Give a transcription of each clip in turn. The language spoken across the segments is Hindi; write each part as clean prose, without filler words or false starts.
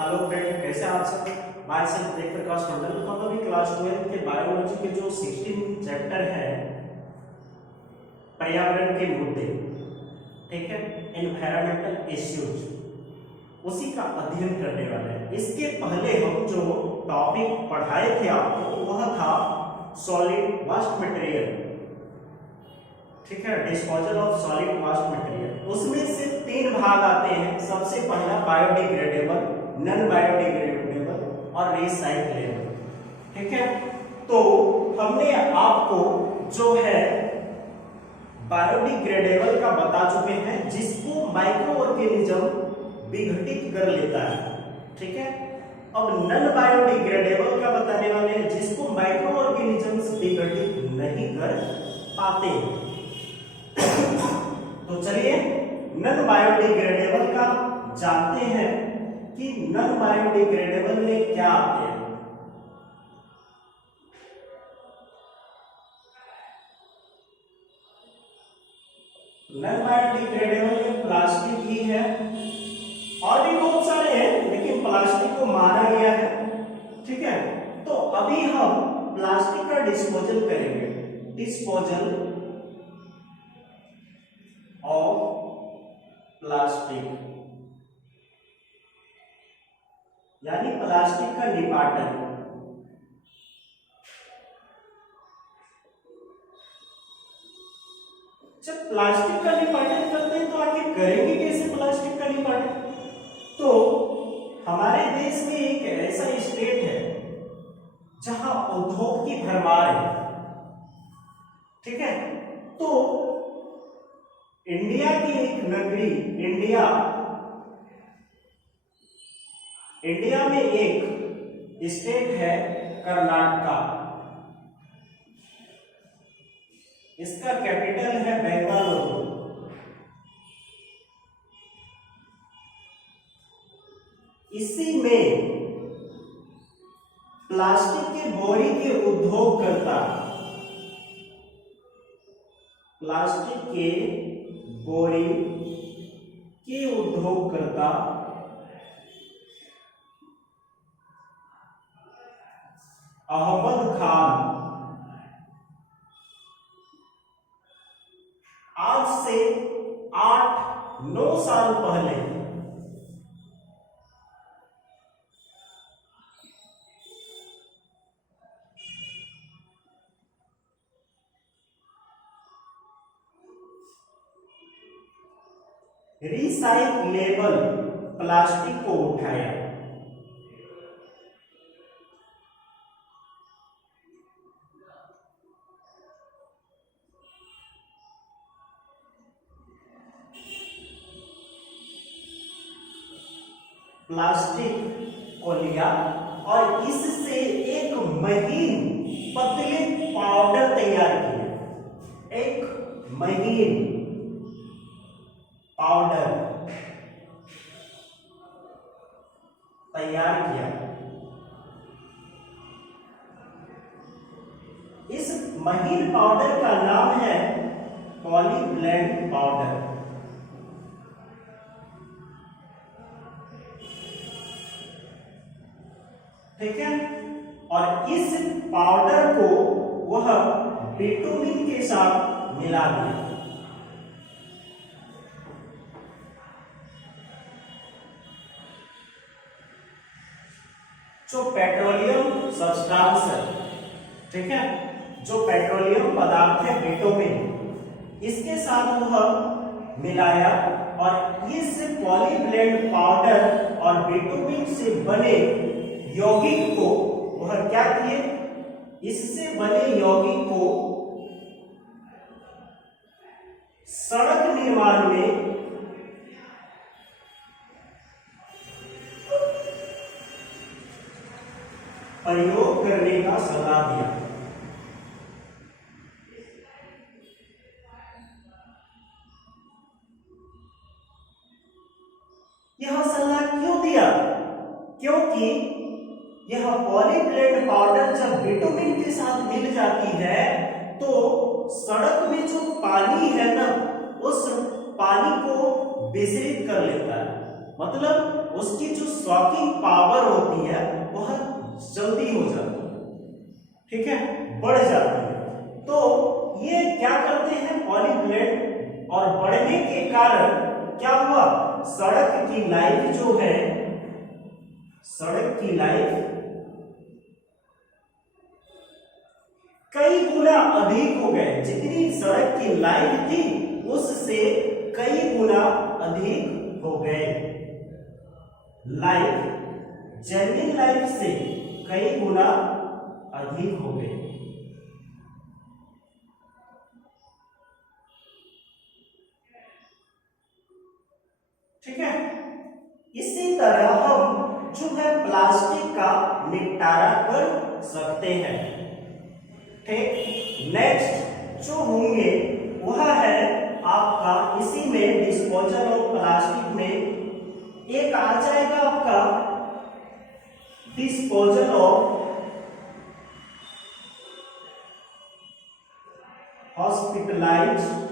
हेलो फ्रेंड, कैसे आप सब। मैं सेल्फ देव प्रकाश मंडल। हम अभी क्लास 12 के बायोलॉजी के जो 16 चैप्टर है पर्यावरण के मुद्दे, ठीक है, एनवायरमेंटल इश्यूज, उसी का अध्ययन करने वाले हैं। इसके पहले हम जो टॉपिक पढ़ाए थे आपको वह था सॉलिड वेस्ट मटेरियल, ठीक है, disposal of solid waste material. उसमें से 3 भाग आते हैं। सबसे पहला बायोडिग्रेडेबल, नॉन बायोडिग्रेडेबल और रिसाइक्लेबल, ठीक है। तो हमने आपको जो है बायोडिग्रेडेबल का बता चुके हैं, जिसको माइक्रो ऑर्गेनिज्म विघटित कर लेता है, ठीक है। अब नॉन बायोडिग्रेडेबल का बताने वाले हैं, जिसको माइक्रो ऑर्गेनिजम्स विघटित नहीं कर पाते। तो चलिए नॉन बायोडिग्रेडेबल का जानते हैं कि नॉन बायोडिग्रेडेबल में क्या आते हैं। नॉन बायोडिग्रेडेबल में प्लास्टिक ही है, और भी बहुत सारे हैं, लेकिन प्लास्टिक को माना गया है, ठीक है। तो अभी हम प्लास्टिक का डिस्पोजल करेंगे, डिस्पोजल ऑफ प्लास्टिक, यानी प्लास्टिक का निपाटन। जब प्लास्टिक का निपाटन करते हैं तो आखिर करेंगे कैसे प्लास्टिक का निपाटन? तो हमारे देश में एक ऐसा स्टेट है जहां उद्योग की भरमार है, ठीक है। तो इंडिया की एक नगरी, इंडिया में एक स्टेट है कर्नाटक, इसका कैपिटल है बेंगलुरु। इसी में प्लास्टिक के बोरी के उद्योग करता, प्लास्टिक के बोरी के उद्योग करता अहमद खान आज से 8-9 साल पहले रिसाइक्लेबल प्लास्टिक को उठाया। प्लास्टिक को लिया और इससे एक महीन पतले पाउडर तैयार किया, एक महीन पाउडर तैयार किया। इस महीन पाउडर का नाम है पॉलीब्लेंड पाउडर, ठीक है। और इस पाउडर को वह बिटुमिन के साथ मिला दिया। जो पेट्रोलियम सब्सटेंस है, ठीक है, जो पेट्रोलियम पदार्थ है बिटुमिन, इसके साथ वह मिलाया और इस पॉलीब्लेंड पाउडर और बिटुमिन से बने यौगिक को वह क्या किए, इससे बने यौगिक को सड़क निर्माण में प्रयोग करने का सलाह दिया। यह सलाह क्यों दिया? क्योंकि यह पॉलीब्लेंड पाउडर जब बिटुमिन के साथ मिल जाती है तो सड़क में जो पानी है ना, उस पानी को विसरित कर लेता है, मतलब उसकी जो शॉकिंग पावर होती है वह जल्दी हो जाती है, ठीक है, बढ़ जाती है। तो ये क्या करते हैं पॉलीप्लेट, और बढ़ने के कारण क्या हुआ, सड़क की लाइफ जो है, सड़क की लाइफ कई गुना अधिक हो गए, जितनी सड़क की लाइफ थी उससे कई गुना अधिक हो गए। लाइफ जेन्युइन लाइफ से कई गुना अधिक हो गए। ठीक है, इसी तरह हम जो है प्लास्टिक का निपटारा कर सकते हैं। ठीक, नेक्स्ट जो होंगे वह है आपका इसी में डिस्पोजल ऑफ प्लास्टिक में एक आ जाएगा आपका disposal of hospitalised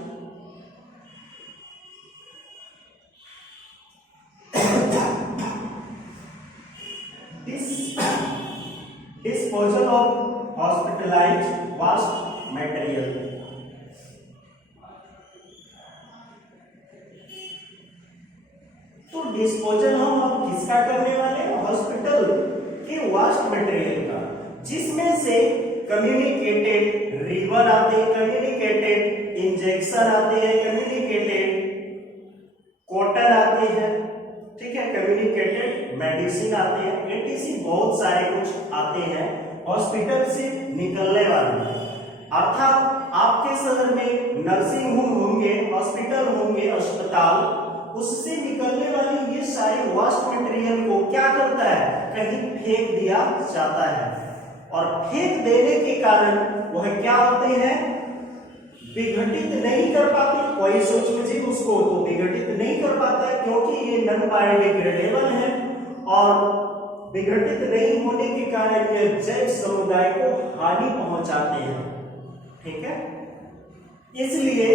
disposal of hospitalized waste material। तो डिस्पोजल हम अब किसका करने वाले हैं, हॉस्पिटल के वेस्ट मटेरियल का, जिसमें से कम्युनिकेटेड रिबन आते हैं, कम्युनिकेटेड इंजेक्शन आते हैं, कम्युनिकेटेड कॉटन आते हैं, ठीक है, कम्युनिकेटेड मेडिसिन आते हैं, एटीसी बहुत सारे कुछ आते हैं हॉस्पिटल से निकलने वाले। अर्थात आपके शहर में नर्सिंग होम होंगे, हॉस्पिटल होंगे, अस्पताल, उससे निकलने वाली ये सारे वेस्ट मटेरियल को क्या करता है, कहीं फेंक दिया जाता है, और फेंक देने के कारण वह क्या होते हैं, विघटित नहीं कर पाते। कोई सूक्ष्म जीव उसको तो विघटित नहीं कर पाता है, क्योंकि ये नॉन बायोडिग्रेडेबल है, और विघटित नहीं होने के कारण ये जैव समुदाय को हानि पहुंचाते हैं। ठीक है, इसलिए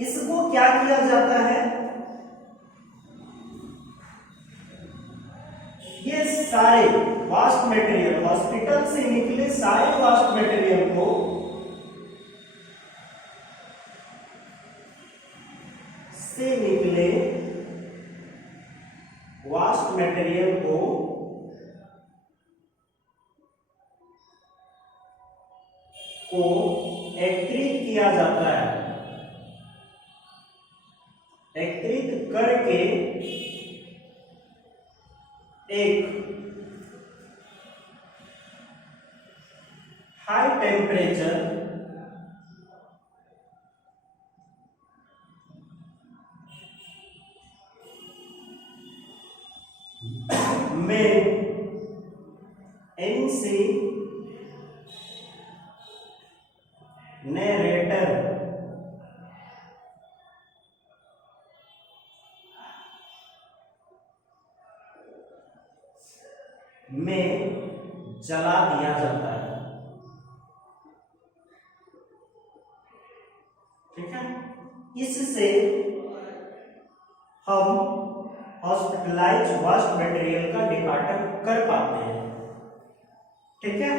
इसको क्या किया जाता है, ये सारे वेस्ट मटेरियल, हॉस्पिटल से निकले सारे वेस्ट मटेरियल को वेस्ट मटेरियल को एकत्रित किया जाता है, एकत्रित करके एक हाई टेम्परेचर में इनसिनरेटर में जला दिया जाता है। ठीक है, इससे हम हॉस्पिटलाइज्ड वेस्ट मटेरियल का डिपार्टमेंट कर पाते हैं। ठीक है,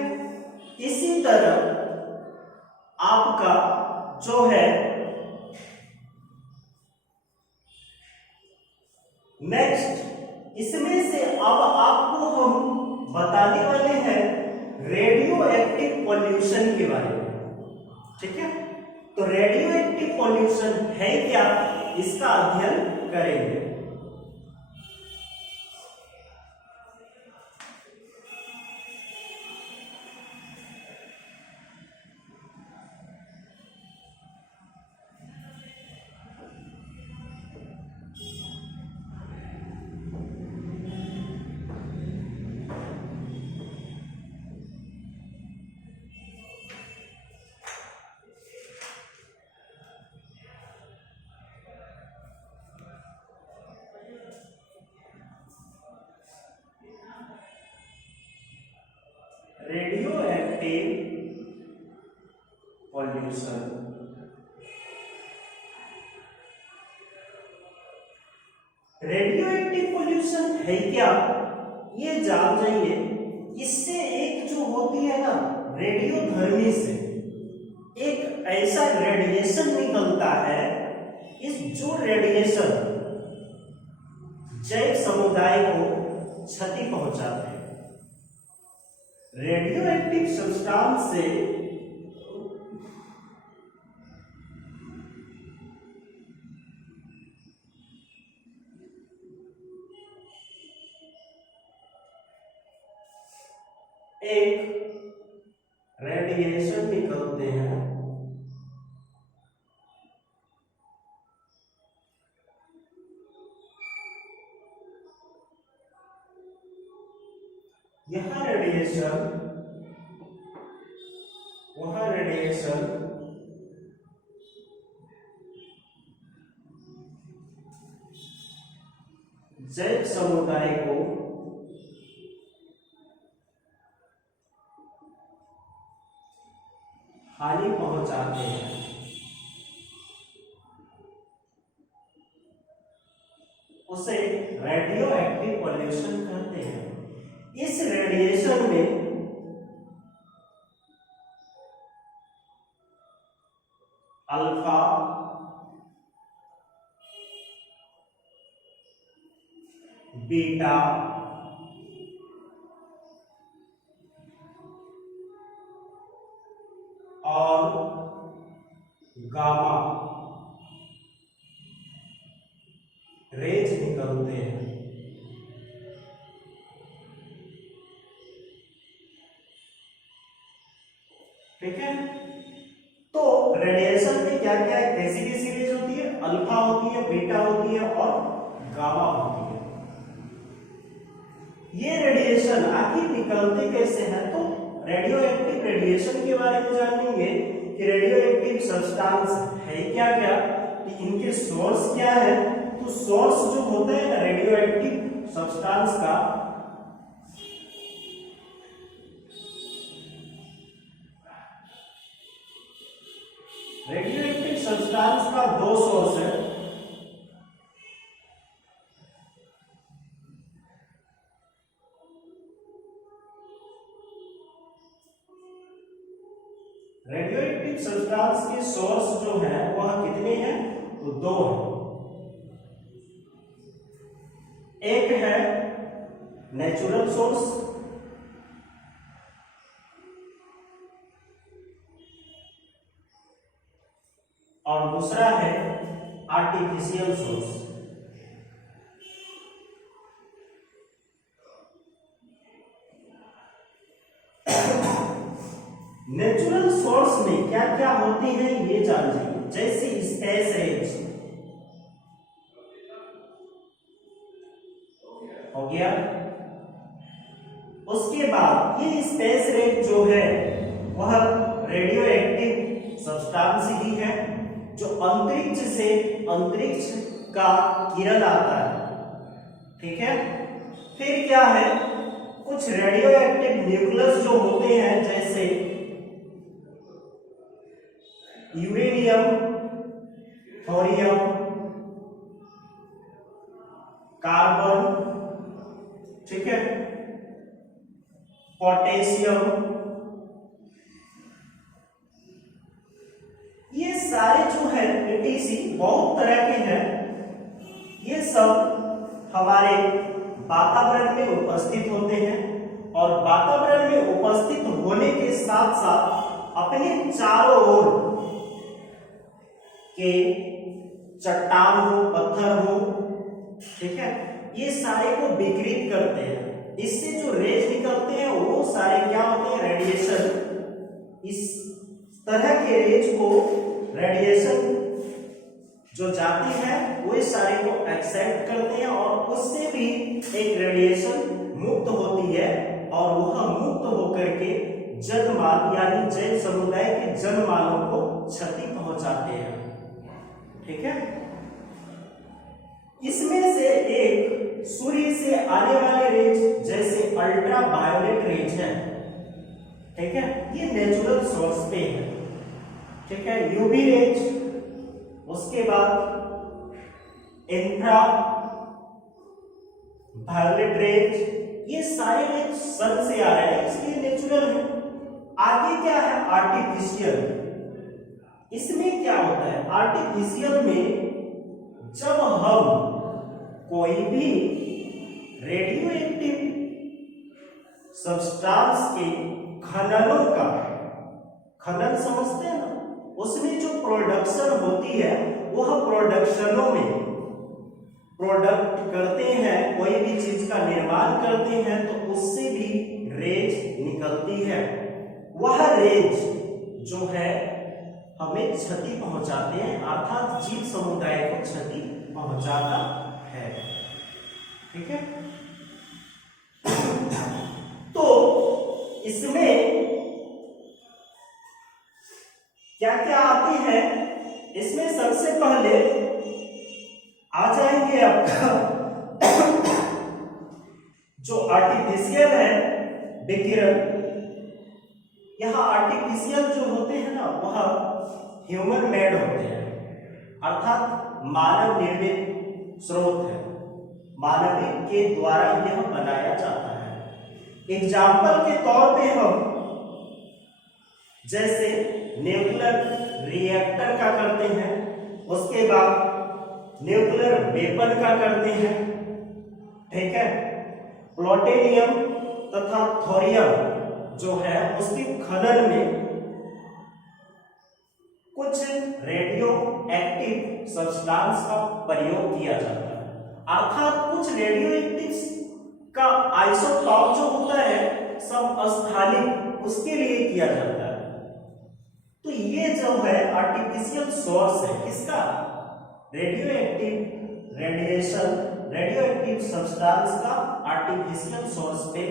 इसी तरह आपका जो है नेक्स्ट, इसमें से अब आपको हम बताने वाले हैं रेडियो एक्टिव पॉल्यूशन के बारे में। ठीक है, तो रेडियो एक्टिव पॉल्यूशन है क्या, इसका अध्ययन करेंगे। Radio active pollution radio active pollution है क्या, ये जान जाइए। इससे एक जो होती है ना रेडियोधर्मी से एक ऐसा रेडिएशन निकलता है, इस जो रेडिएशन जैव समुदाय को क्षति पहुंचाते हैं। रेडियो एक्टिव सब्सटेंस से एक रेडिएशन निकलते हैं, यह रेडिएशन वह रेडिएशन जैव समुदाय को हानि पहुंचाते हैं। उसे रेडियो एक्टिव पॉल्यूशन कहते हैं। इस रेडिएशन में अल्फा, बीटा, और गामा रेज निकलते हैं। ठीक है, तो रेडिएशन में क्या क्या कैसी कैसी रेज होती है, अल्फा होती है, बीटा होती है और गामा होती है। ये रेडिएशन आखिर निकलते कैसे हैं, तो रेडियो एक्टिव रेडिएशन के बारे में जानेंगे कि रेडियो एक्टिव सब्सटेंस है क्या क्या, इनके सोर्स क्या है। तो सोर्स जो होता है रेडियो एक्टिव सब्सटेंस का, रेडियो एक्टिव सब्सटेंस का दो सोर्स है। रेडियो एक्टिव सब्सटेंस के सोर्स जो है वह कितने हैं, तो दो हैं। एक है नेचुरल सोर्स और दूसरा है आर्टिफिशियल सोर्स। नेचुरल सोर्स में क्या क्या होती है ये जान जाइए, जैसे स्पेस रेज हो गया। उसके बाद ये स्पेस रेज जो है वह रेडियो एक्टिव सब्सटेंस ही है, जो अंतरिक्ष का किरण आता है। ठीक है, फिर क्या है, कुछ रेडियो एक्टिव न्यूक्लियस जो होते हैं, जैसे यूरेनियम, थोरियम, कार्बन, ठीक है, पोटेशियम, ये सारे जो है एटीसी बहुत तरह के हैं। ये सब हमारे वातावरण में उपस्थित होते हैं और वातावरण में उपस्थित होने के साथ साथ अपने चारों ओर के चट्टान हो, पत्थर हो, ठीक है, ये सारे को विकृत करते हैं। इससे जो रेज निकलते हैं वो सारे क्या होते हैं, रेडिएशन। इस तरह के रेज को रेडिएशन जो जाती है वो सारे को एक्सेप्ट करते हैं और उससे भी एक रेडिएशन मुक्त होती है और वह मुक्त होकर के जनमाल यानी जैव समुदाय के जनमालों को क्षति पहुंचाते हैं। ठीक है, इसमें से एक सूर्य से आने वाले रेज जैसे अल्ट्रा वायोलेट रेज है। ठीक है, ये नेचुरल सोर्स पे है। ठीक है, यूवी रेज, उसके बाद इंफ्रा वायलेट रेज, ये सारे रेज सन से आ रहे हैं इसलिए नेचुरल है। आगे क्या है आर्टिफिशियल। इसमें क्या होता है आर्टिफिशियल में, जब हम कोई भी रेडियो एक्टिव सब्सटेंस के खननों का, खनन समझते हैं ना, उसमें जो प्रोडक्शन होती है वह प्रोडक्शनों में प्रोडक्ट करते हैं, कोई भी चीज का निर्माण करते हैं तो उससे भी रेज निकलती है। वह रेज जो है हमें क्षति पहुंचाते हैं, अर्थात जीव समुदाय को क्षति पहुंचाता है। ठीक है, तो इसमें क्या क्या आते हैं, इसमें सबसे पहले आ जाएंगे आपका जो आर्टिफिशियल है विकिरण। यह आर्टिफिशियल जो होते हैं ना वह ह्यूमन मेड होते हैं, अर्थात मानव निर्मित स्रोत है, मानव के द्वारा यह बनाया जाता है। एग्जाम्पल के तौर पे हम जैसे न्यूक्लियर रिएक्टर का करते हैं, उसके बाद न्यूक्लियर वेपन का करते हैं। ठीक है, प्लूटोनियम तथा थोरियम जो है उसके खनन में कुछ रेडियो एक्टिव सब्सटेंस का प्रयोग किया जाता है, अर्थात कुछ रेडियो एक्टिव का आइसोटॉप जो होता है समस्थानिक, उसके लिए किया जाता है। तो ये जो है आर्टिफिशियल सोर्स है किसका, radio active radiation, radio active substance का आर्टिफिशियल सोर्स पे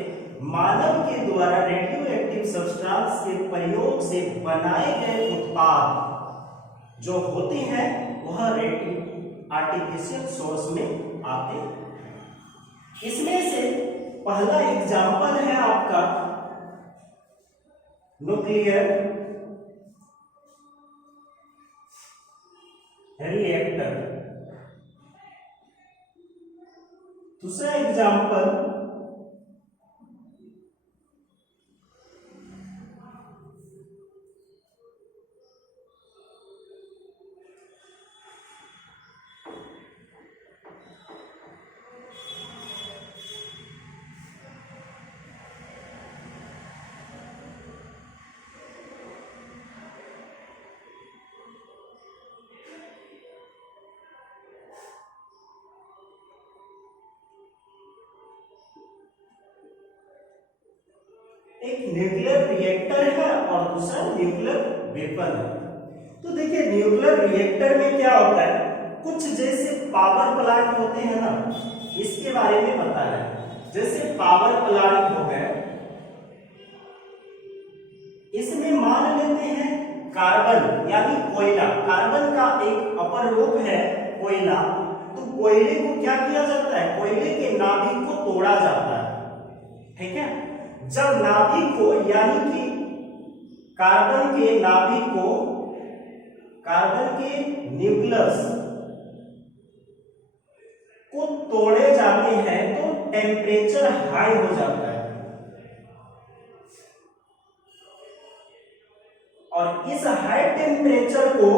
मानव के द्वारा रेडियो एक्टिव सब्सटेंस के प्रयोग से बनाए गए उत्पाद जो होते हैं वह रेडियो आर्टिफिशियल सोर्स में आते हैं। इसमें से पहला एग्जाम्पल है आपका न्यूक्लियर रिएक्टर। दूसरा एग्जाम्पल एक न्यूक्लियर रिएक्टर है और दूसरा न्यूक्लियर वेपन है। तो देखिए न्यूक्लियर रिएक्टर में क्या होता है, कुछ जैसे पावर प्लांट होते हैं ना, इसके बारे में बता रहे हैं। जैसे पावर प्लांट हो गए, इसमें मान लेते हैं कार्बन यानी कोयला, कार्बन का एक अपर रूप है कोयला। तो कोयले को क्या किया जाता है, कोयले के नाभिक को तोड़ा जाता है। ठीक है, जब नाभिक को यानी कि कार्बन के नाभिक को, कार्बन के न्यूक्लियस को तोड़े जाते हैं तो टेम्परेचर हाई हो जाता है, और इस हाई टेम्परेचर को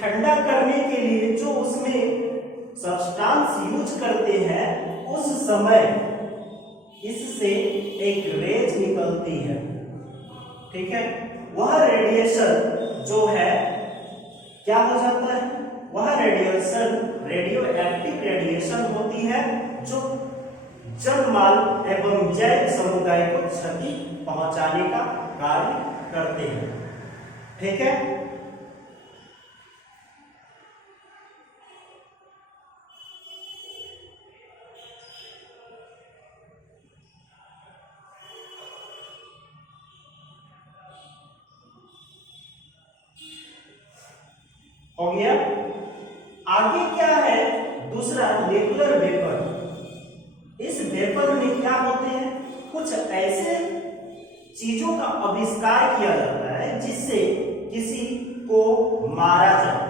ठंडा करने के लिए जो उसमें सब्सटेंस यूज करते हैं, उस समय इससे एक रेज निकलती है। ठीक है, वह रेडिएशन जो है क्या हो जाता है, वह रेडिएशन रेडियो एक्टिव रेडिएशन होती है जो जलमाल एवं जैव समुदाय को क्षति पहुंचाने का कार्य करते हैं। ठीक है, हो गया। आगे क्या है दूसरा न्यूक्लियर वेपन। इस वेपन में क्या होते हैं, कुछ ऐसे चीजों का आविष्कार किया जाता है जिससे किसी को मारा जाए,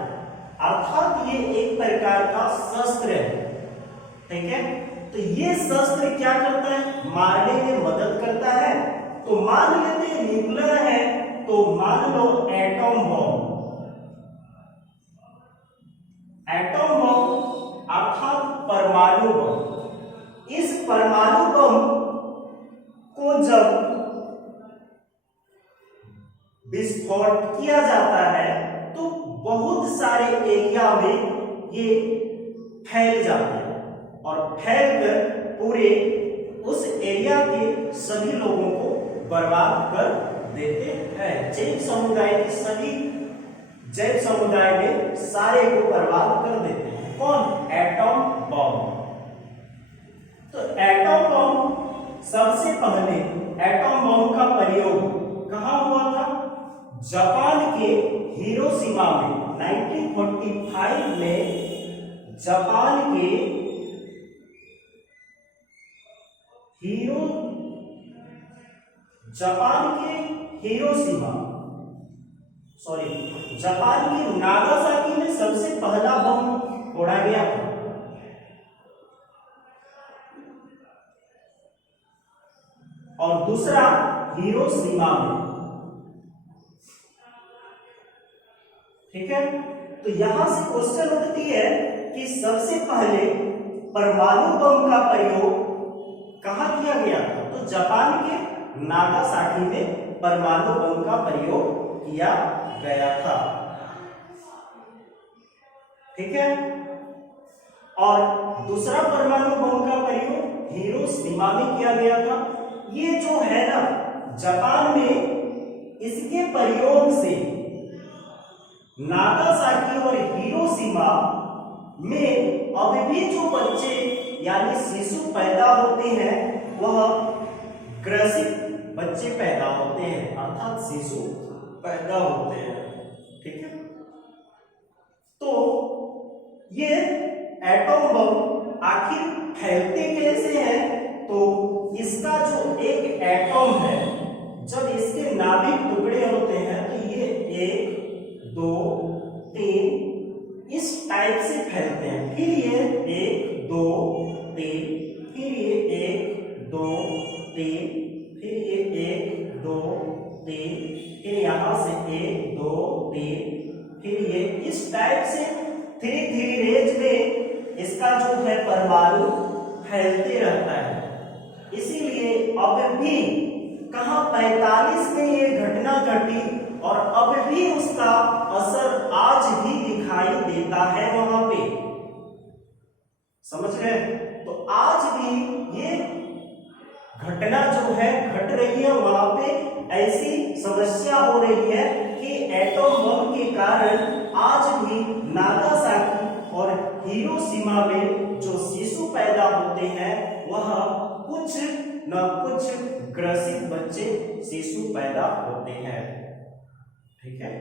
अर्थात ये एक प्रकार का शस्त्र है। ठीक है, तो ये शस्त्र क्या करता है, मारने में मदद करता है। तो मान लेते हैं न्यूक्लियर है, तो मान लो एटम बॉम्ब, एटम बम अर्थात परमाणु बम। इस परमाणु बम को जब विस्फोट किया जाता है तो बहुत सारे एरिया में ये फैल जाते हैं और फैलकर पूरे उस एरिया के सभी लोगों को बर्बाद कर देते हैं। जैव समुदाय में सारे को बर्बाद कर देते हैं। कौन? Atom bomb. तो एटम बम सबसे पहले एटम बम का प्रयोग कहां हुआ था? जापान के हिरोशिमा में 1945 में जापान के जापान की नागासाकी में सबसे पहला बम फोड़ा गया था। और दूसरा हिरोशिमा में। ठीक है, तो यहां से क्वेश्चन उठती है कि सबसे पहले परमाणु बम का प्रयोग कहां किया गया था? तो जापान के नागासाकी में परमाणु बम का प्रयोग किया गया था। ठीक है, और दूसरा परमाणु बम का प्रयोग हिरोशिमा में किया गया था। ये जो है ना, जापान में इसके प्रयोग से नागासाकी और हिरोशिमा में अभी भी जो बच्चे यानी शिशु पैदा होते हैं वह ग्रसित बच्चे पैदा होते हैं, अर्थात शिशु पैदा होते हैं। ठीक है, तो ये एटम बम आखिर फैलते कैसे हैं? तो इसका जो एक एटम है, जब इसके नाभिक टुकड़े होते हैं तो ये 1 2 3 इस टाइप से फैलते हैं। फिर ये 1 2 3, फिर ये 1 2 3, फिर ये 1 2 3, फिर यहां से 1 2 3, फिर ये इस टाइप से 3 रेंज में इसका जो है परमाणु फैलते रहता है। इसीलिए अब भी कहां 45 में ये घटना घटी और अब भी उसका असर आज भी दिखाई देता है वहां पे। समझ रहे? तो आज भी ये घटना जो है घट रही है, वहां पे ऐसी समस्या हो रही है कि एटम बम के कारण आज भी नागासाकी और हिरोशिमा में जो शिशु पैदा होते हैं वह कुछ न कुछ ग्रसित बच्चे शिशु पैदा होते हैं। ठीक है,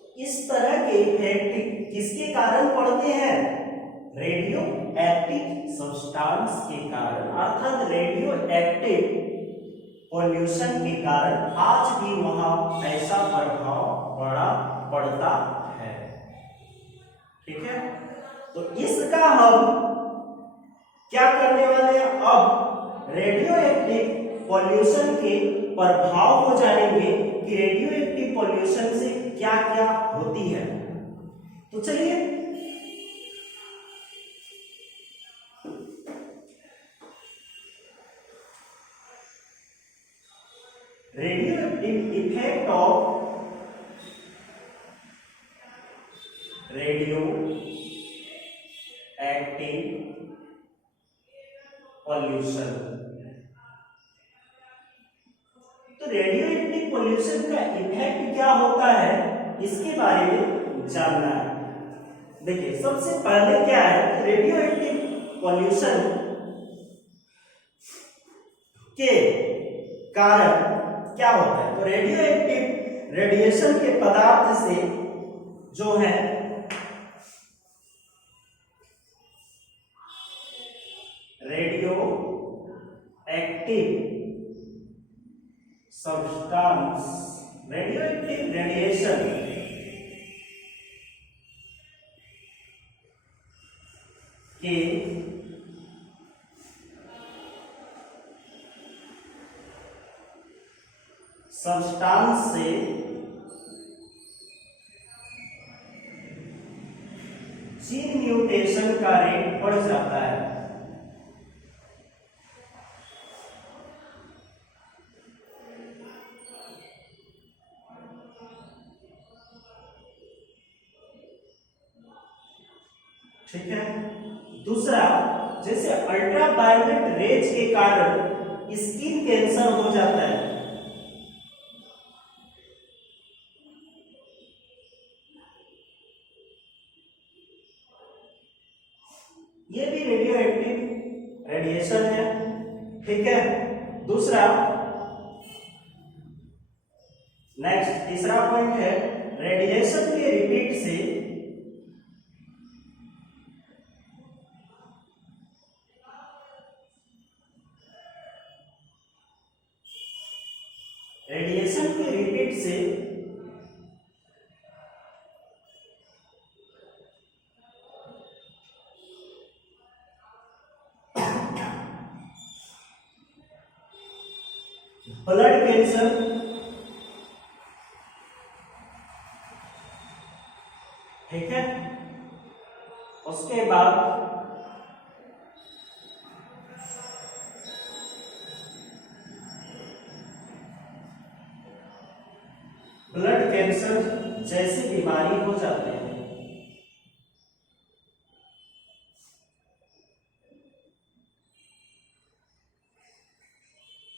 तो इस तरह के इफेक्ट किसके कारण पड़ते हैं? रेडियो एक्टिव सब्सटेंस के कारण, अर्थात रेडियो एक्टिव पॉल्यूशन के कारण आज भी वहां ऐसा प्रभाव पड़ता है। ठीक है, तो इसका हम क्या करने वाले हैं? अब रेडियो एक्टिव पॉल्यूशन के प्रभाव को जानेंगे कि रेडियो एक्टिव पॉल्यूशन से क्या क्या होती है। तो चलिए radioactive effect of radio active pollution. तो रेडियो एक्टिव पॉल्यूशन का इफेक्ट क्या होता है इसके बारे में जानना है। देखिए, सबसे पहले क्या है, रेडियो एक्टिव पॉल्यूशन के कारण क्या होता है? तो रेडियो एक्टिव रेडिएशन के पदार्थ से जो है radio active substance, radio active radiation के सब्सटेंस से जीन म्यूटेशन का रेट बढ़ जाता है। ठीक है। दूसरा, जैसे अल्ट्रावायलेट रेज के कारण स्किन कैंसर हो जाता है। ये भी रेडियो एक्टिव रेडिएशन है। ठीक है। दूसरा, नेक्स्ट तीसरा पॉइंट है, रेडिएशन के रिपीट से ब्लड कैंसर, ठीक है। उसके बाद ब्लड कैंसर जैसी बीमारी हो जाते हैं।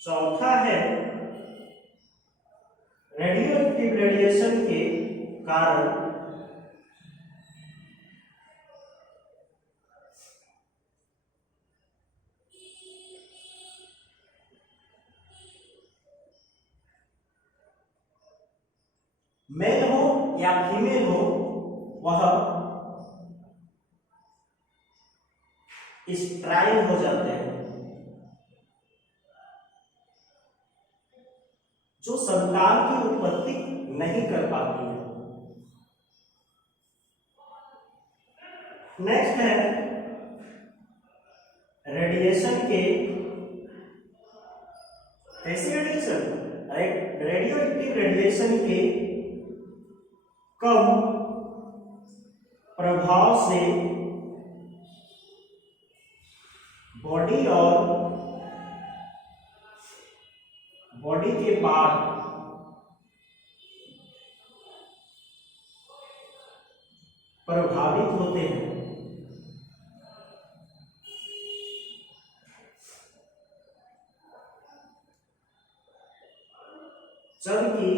चौथा है, रेडियो एक्टिव रेडिएशन के कारण मेल हो या फीमेल हो, वह स्ट्राइल हो जाते हैं, जो संतान की उत्पत्ति नहीं कर पाती है। नेक्स्ट है, रेडिएशन के कैसे रेडिएशन, रेडियो एक्टिव रेडिएशन के कम प्रभाव से बॉडी और बॉडी के पार्ट प्रभावित होते हैं। जबकि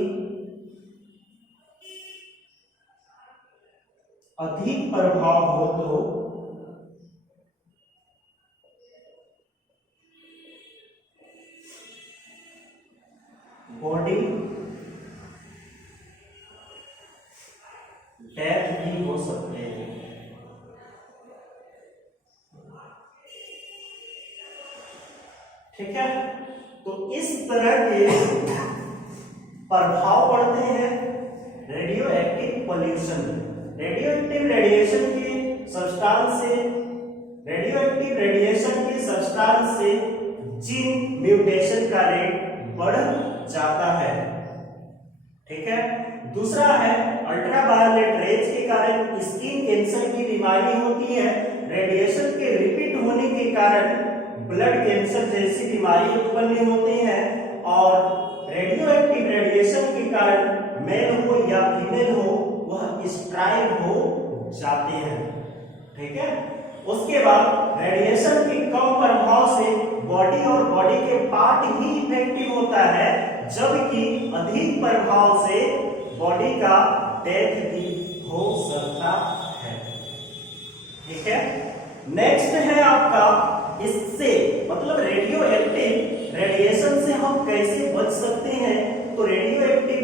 अधिक प्रभाव हो तो बॉडी डेथ भी हो सकते हैं। ठीक है। तो इस तरह के प्रभाव पड़ते हैं radio active pollution. Radio active radiation के सब्सटेंस से जीन म्यूटेशन का रेट बढ़ जाता है। ठीक है। दूसरा है, अल्ट्रावायलेट रेज के कारण स्किन कैंसर की बीमारी होती है। रेडिएशन के रिपीट होने के कारण ब्लड कैंसर जैसी बीमारी उत्पन्न होती है। और रेडियो एक्टिव रेडिएशन के कारण मेल हो या फीमेल हो, वह स्ट्राइल हो जाते हैं। ठीक है। उसके बाद रेडिएशन के कम प्रभाव से बॉडी और बॉडी के पार्ट ही इफेक्टिव होता है, जबकि अधिक प्रभाव से बॉडी का डेथ भी हो सकता है। ठीक है। नेक्स्ट है आपका, इससे मतलब रेडियो एक्टिव रेडिएशन से हम कैसे बच सकते हैं। तो रेडियो एक्टिव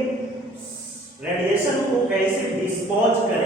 रेडिएशन को कैसे डिस्पोज करें।